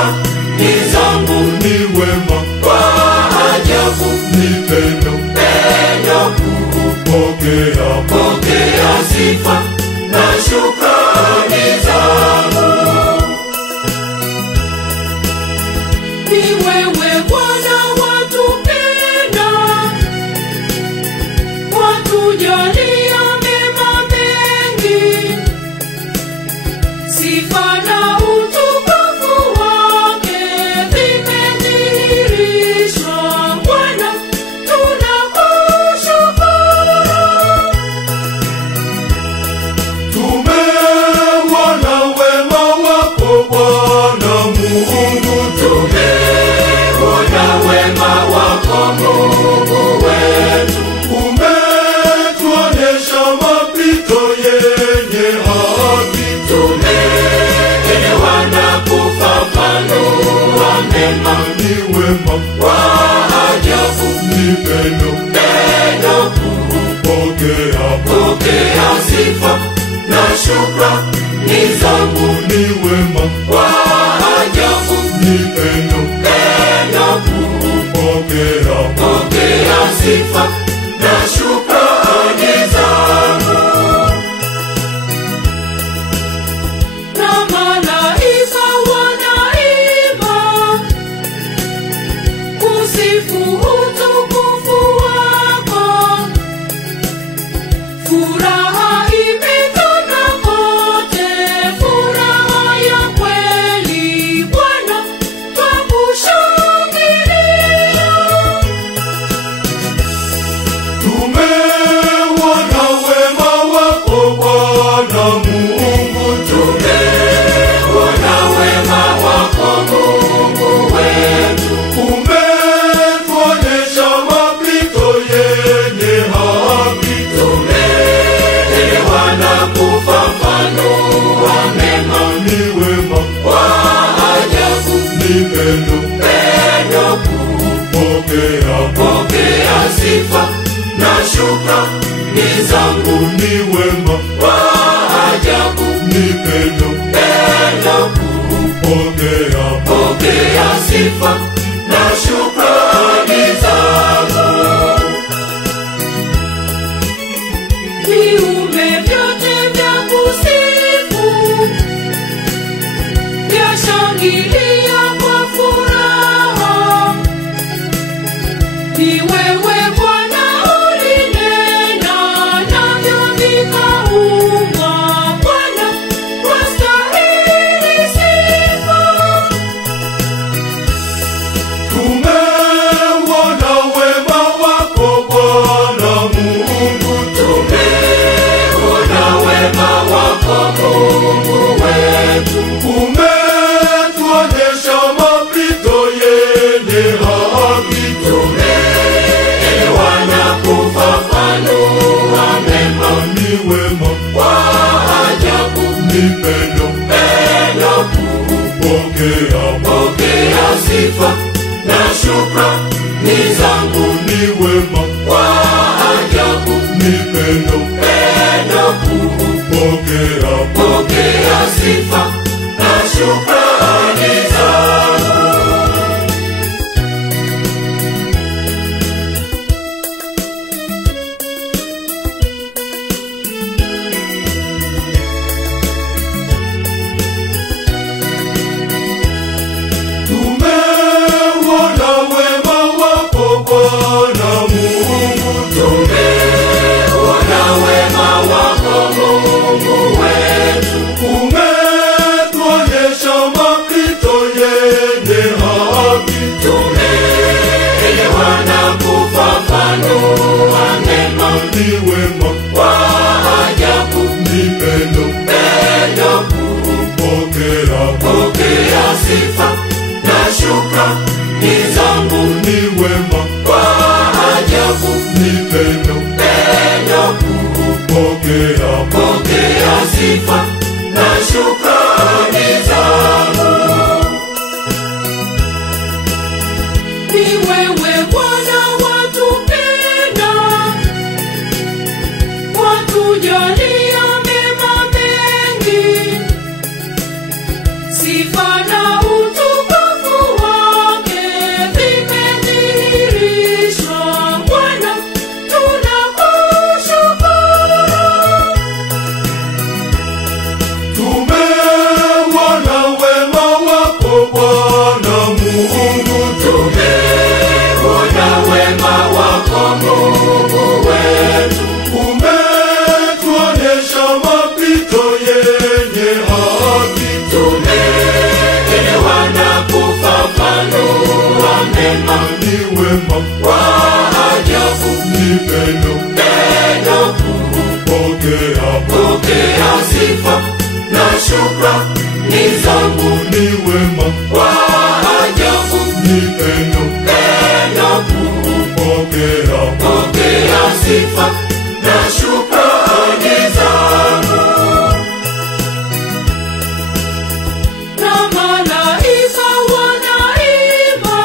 shukrani zangu ni wema wa ajabu, ni pendo pokea sifa na shukrani zangu. Ni wewe Bwana watupenda, watujalia mema mengi, sifa na utukufu wake vimedhihirishwa. Bwana tunakushukuru, tumeona wema wako Bwana Mungu, tumeona wema wako Mungu wetu, umetuonyesha mapito yenye haki, tumeelewa na kufafanua mema, ni wema wa ajabu, ni pendo pokea sifa na shukrani zangu. ni wema Wa ajabu, ni pendo pokea sifa na shukrani zangu. Na malaika wanaimba kusifu utukufu wako, furaha imetanda kote, furaha ya kweli Bwana twakushangilia. tumeona wema wako Bwana Mungu, Tumeona wema wako Mungu wetu, umetuonyesha mapito yenye haki, tumeelewa na kufafanua mema, ni wema wa ajabu, ni pendo pokea sifa na shukrani zangu. ni wema Wa ajabu, ni pendo pokea sifa na shukrani zangu. Viumbe vyote vya kusifu vyashangilia kwa furaha, ni wewe Bwana ulinena, navyo vikaumbwa. Bwana wastahili sifa, tumeona wema wako Bwana Mungu, tumeona wema wako Mungu wetu, umetuonyesha mapito yenye haki, tumeelewa na kufafanua mema, ni wema wa ajabu, ni pendo pokea sifa na shukrani zangu. ni wema Wa ajabu, ni pendo pokea sifa na shukrani zangu. tumeona wema wako Bwana Mungu, Tumeona wema wako Mungu wetu, umetuonyesha mapito yenye haki, tumeelewa na kufafanua mema, ni wema wa ajabu, ni pendo pokea sifa na shukrani zangu. ni wema Wa ajabu, ni pendo pokea sifa na shukrani zangu. Ni wewe Bwana watupenda, watujalia mema mengi, sifa na utukufu mema, ni wema wa ajabu, ni pendo, pendo kuu. pokea Pokea sifa na shukrani zangu, ni wema wa ajabu, ni pendo, pendo kuu. pokea Pokea sifa na shukrani zangu. Na malaika wanaimba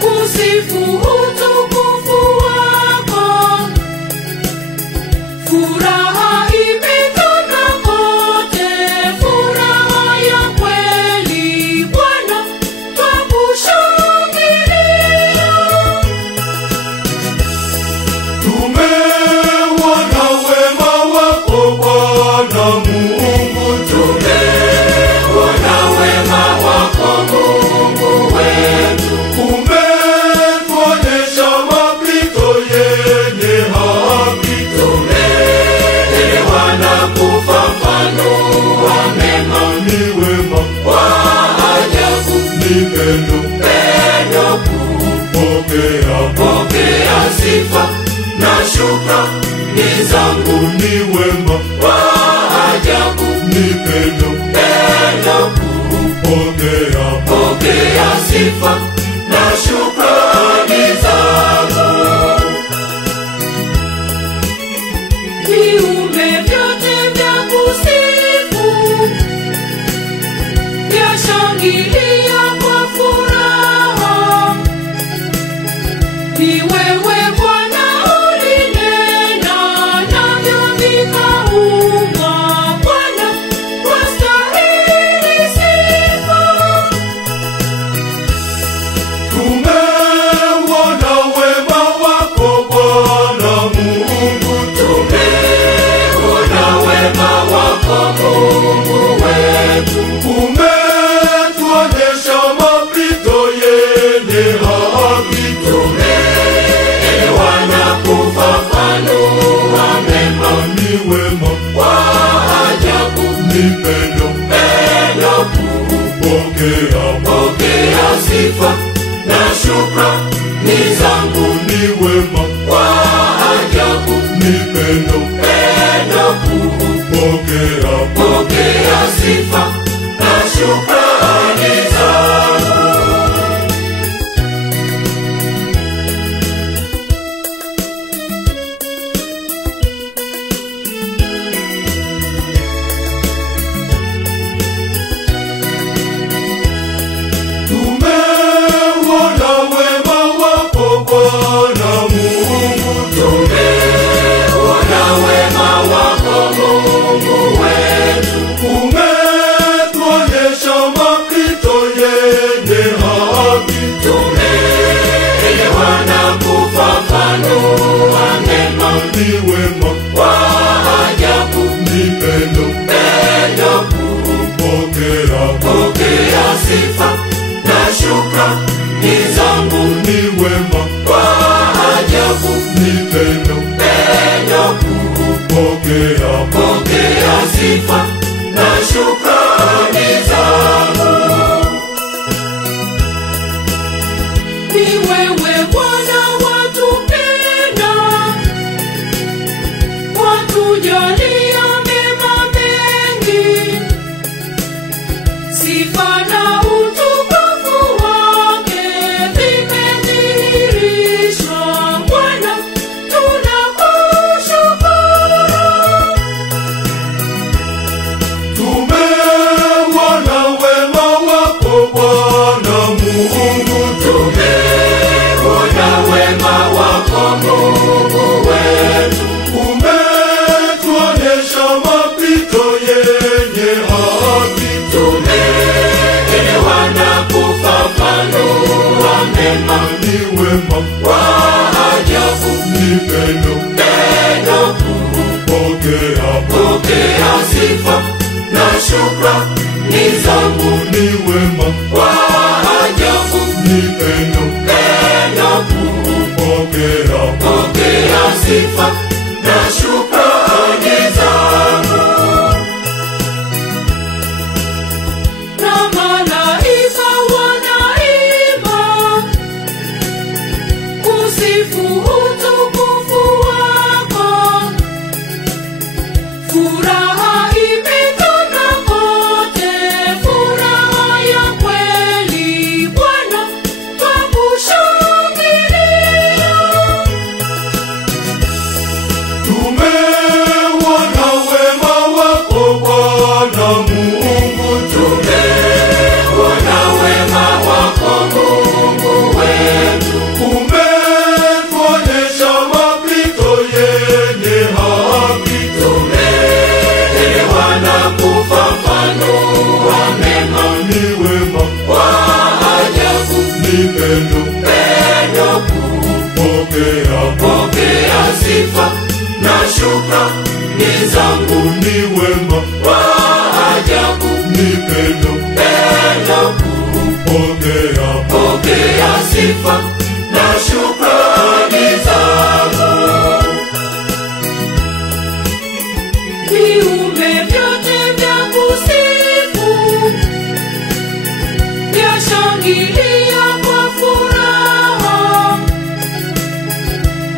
kusifu utukufu wako. Furaha imetanda kote, furaha ya kweli Bwana, twakushangilia. Tumeona wema wako Bwana Mungu, Tumeona wema wako Mungu wetu. umetuonyesha mapito yenye haki, Tumeelewa na kufafanua mema, ni wema wa ajabu, ni pendo, pendo kuu. pokea Pokea sifa na shukrani zangu, ni wema wa ajabu, ni pendo, pendo kuu. pokea Pokea sifa na shukrani zangu. Viumbe vyote vya kusifu vyashangilia kwa furaha. Ni wewe Bwana ulinena, navyo vikaumbwa. Bwana, wastahili sifa. Tumeona wema wako Bwana Mungu, Tumeona wema wako Mungu wetu. umetuonyesha mapito yenye haki, Tumeelewa na kufafanua mema, ni wema wa ajabu, ni pendo, pendo kuu. pokea Pokea sifa na shukrani zangu, ni wema wa ajabu, ni pendo, pendo kuu. pokea Pokea sifa na shukrani zangu. Tumeona wema wako Bwana Mungu, Tumeona wema wako Mungu wetu. umetuonyesha mapito yenye haki, Tumeelewa na kufafanua mema, ni wema wa ajabu, ni pendo, pendo kuu. pokea Pokea sifa na shukrani zangu, ni wema wa ajabu, ni pendo, pendo kuu. pokea Pokea sifa na shukrani zangu. Ni wewe Bwana watupenda, watujalia mema mengi. Sifa na utukufu wake vimedhihirishwa. Bwana, tunakushukuru. Tumeona wema wako Bwana Mungu, Tumeona wema wako Mungu wetu. umetuonyesha mapito yenye haki, Tumeelewa na kufafanua mema, ni wema wa ajabu, ni pendo, pendo kuu. pokea Pokea sifa na shukrani zangu, ni wema wa ajabu, ni pendo, pendo kuu. pokea Pokea sifa na shukrani zangu. Na malaika wanaimba shukrani zangu. Ni wema Wa ajabu, ni pendo, pendo kuu. pokea. Pokea sifa na shukrani zangu. Viumbe vyote vya kusifu vyashangilia kwa furaha.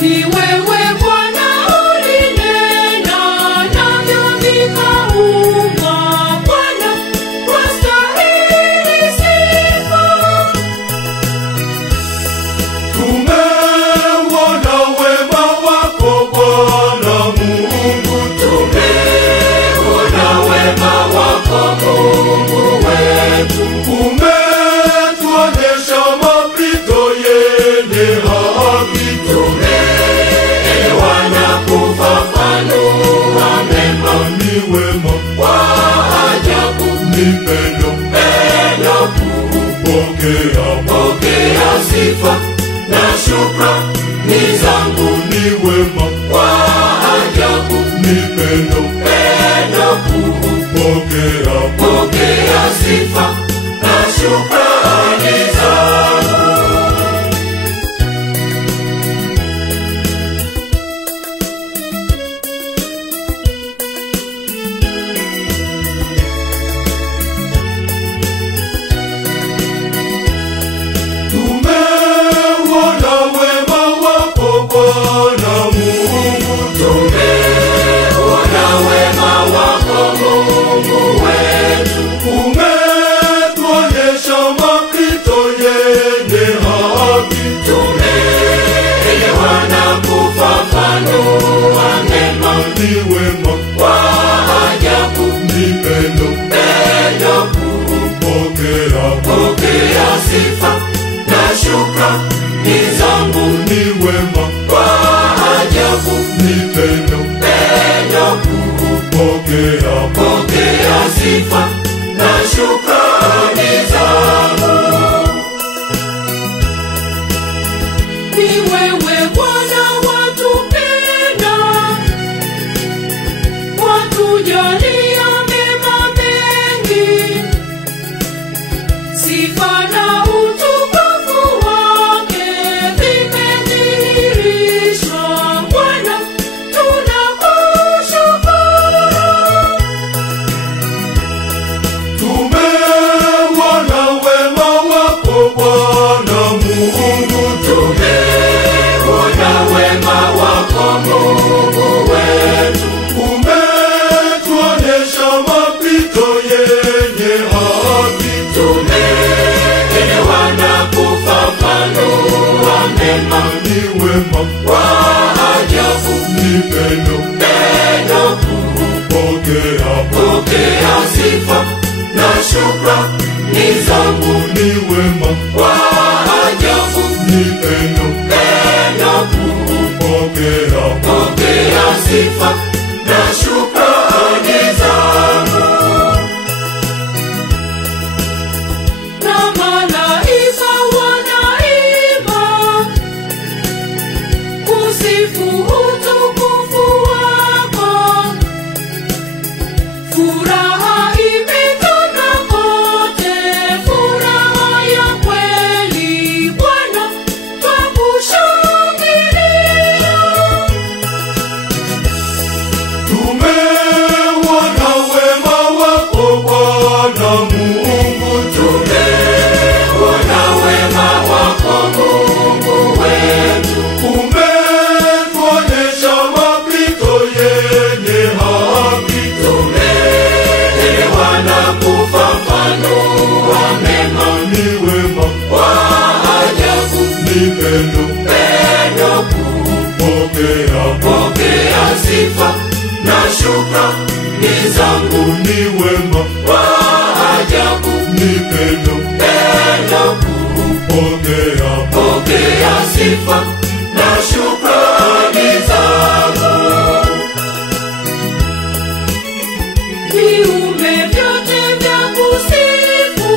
Ni wewe Bwana ulinena, navyo vikaumbwa. Bwana wastahili sifa. Tumeuona wema wako Bwana Mungu, Tumeona wema wako Mungu wetu. umetuonyesha mapito yenye haki. Tumeelewa na kufafanua mema. Ni wema Wa ajabu, ni pendo, pendo kuu. pokea. Pokea sifa na shukrani zangu. Ni wema Wa ajabu, ni pendo, pendo kuu. pokea. Pokea sifa na shukrani zangu. Tumeuona wema wako Bwana Mungu, Tumeona wema wako Mungu wetu. umetuonyesha mapito yenye haki. Tumeelewa na kufafanua mema. Ni wema Wa ajabu, ni pendo, pendo kuu. pokea. Pokea sifa na shukrani zangu. Ni wema Wa ajabu, ni pendo, pendo kuu. pokea. Pokea sifa na shukrani zangu. Ni wewe Bwana watupenda, watujalia mema mengi. Sifa na utukufu wake vimedhihirishwa. Bwana tunakushukuru. Tumeuona wema wako Bwana Mungu, Tumeona wema wako Mungu wetu. umetuonyesha mapito yenye haki. Tumeelewa na kufafanua mema. Ni wema Wa ajabu, ni pendo, pendo kuu. pokea. Pokea sifa na shukrani zangu. Ni wema Wa ajabu, ni pendo, pendo kuu. pokea. Pokea sifa na shukrani zangu. Na malaika wanaimba kusifu utukufu wako. Furaha imetanda kote, furaha ya kweli. Bwana twakushangilia. Tumeuona wema wako Bwana Mungu, Tumeona wema wako Mungu wetu. umetuonyesha mapito yenye haki. Tumeelewa na kufafanua mema. Ni wema Wa ajabu, ni pendo, pendo kuu. pokea. Pokea sifa na shukrani zangu. Ni wema Wa ajabu, ni pendo, pendo kuu. pokea. Pokea sifa na shukrani zangu. Viumbe vyote vya kusifu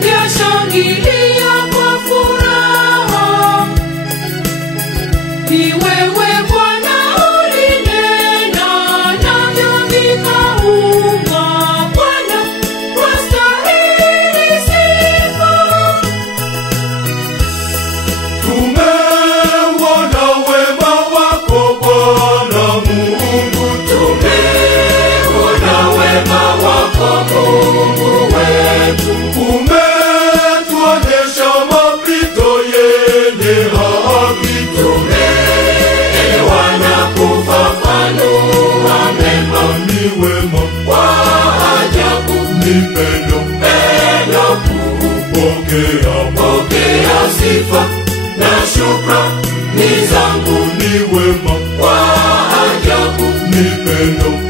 vyashangilia kwa furaha. Ni wewe Bwana pendo, pendo kuu. pokea Sifa na shukrani zangu ni wema, kwa ajabu. ni pendo,